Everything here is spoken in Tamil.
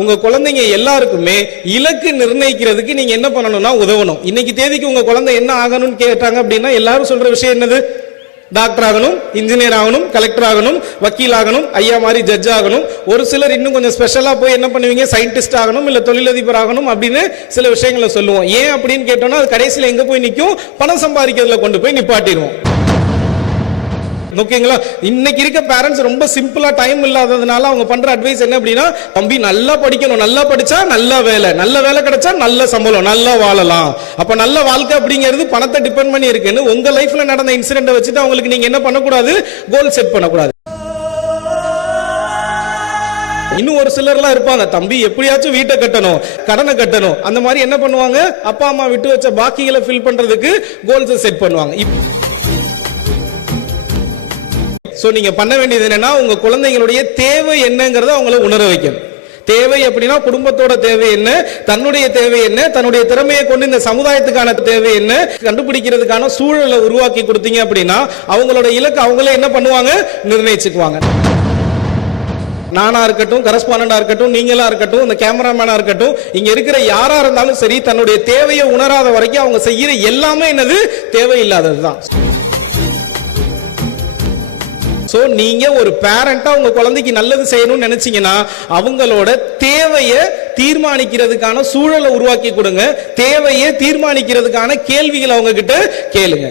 உங்க குழந்தைங்க எல்லாருக்குமே இலக்கு நிர்ணயிக்கிறதுக்கு நீங்க என்ன பண்ணணும்னா உதவணும். இன்னைக்கு தேதிக்கு உங்க குழந்தை என்ன ஆகணும்னு கேட்டாங்க அப்படின்னா எல்லாரும் சொல்ற விஷயம் என்னது? டாக்டர் ஆகணும், இன்ஜினியர் ஆகணும், கலெக்டர் ஆகணும், வக்கீல் ஆகணும், ஐயா மாதிரி ஜட்ஜ் ஆகணும். ஒரு சிலர் இன்னும் கொஞ்சம் ஸ்பெஷலா போய் என்ன பண்ணுவீங்க, சயின்டிஸ்ட் ஆகணும், இல்ல தொழிலதிபர் ஆகணும் அப்படின்னு சில விஷயங்களை சொல்லுவோம். ஏன் அப்படின்னு கேட்டோம்னா அது கடைசியில் எங்க போய் நிற்கும்? பணம் சம்பாதிக்கிறதுல கொண்டு போய் நிப்பாட்டிடுவோம். ஓகேங்களா? இன்னைக்கு இருக்க பேரண்ட்ஸ் ரொம்ப சிம்பிளா டைம் இல்லாததுனால அவங்க பண்ற அட்வைஸ் என்ன அப்படின்னா, தம்பி நல்லா படிக்கணும், நல்லா படிச்சா நல்ல வேலை, நல்ல வேலை கிடைச்சா நல்ல சம்பளம், நல்லா வாழலாம். அப்ப நல்ல வாழ்க்கை அப்படிங்கிறது பணத்தை டிபெண்ட் பண்ணி இருக்குன்னு உங்க லைஃப்ல நடந்த இன்சிடென்ட் வச்சுட்டு அவங்களுக்கு நீங்க என்ன பண்ணக்கூடாது? கோல் செட் பண்ணக்கூடாது. இன்னும் ஒரு சிலர்லாம் இருப்பாங்க, தம்பி எப்படியாச்சும் வீட்டை கட்டணும், கடனை கட்டணும், அந்த மாதிரி என்ன பண்ணுவாங்க, அப்பா அம்மா விட்டு வச்ச பாக்கிகளை ஃபில் பண்றதுக்கு கோல்ஸ் செட் பண்ணுவாங்க. சோ நீங்க பண்ண வேண்டியது என்னன்னா, உங்க குழந்தைகளுடைய தேவை என்னங்கறத அவங்கள உணர வைக்கணும். தேவை அப்படின்னா குடும்பத்தோட தேவை என்ன, தன்னுடைய தேவை என்ன, தன்னுடைய திறமையை கொண்டு இந்த சமுதாயத்துக்கான தேவை என்ன கண்டுபிடிக்கிறதுக்கான சூழலை உருவாக்கி கொடுத்தீங்க அப்படின்னா அவங்களோட இலக்கு அவங்களே என்ன பண்ணுவாங்க? நிர்ணயிச்சுக்குவாங்க. நானா இருக்கட்டும், கரஸ்பாண்டா இருக்கட்டும், நீங்களா இருக்கட்டும், இந்த கேமராமேனா இருக்கட்டும், இங்க இருக்கிற யாரா இருந்தாலும் சரி, தன்னுடைய தேவையை உணராத வரைக்கும் அவங்க செய்யற எல்லாமே என்னது? தேவையில்லாததுதான். சோ நீங்க ஒரு பேரண்டா உங்க குழந்தைக்கு நல்லது செய்யணும்னு நினைச்சீங்கன்னா அவங்களோட தேவையை தீர்மானிக்கிறதுக்கான சூழலை உருவாக்கி கொடுங்க. தேவையை தீர்மானிக்கிறதுக்கான கேள்விகளை அவங்க கிட்ட கேளுங்க.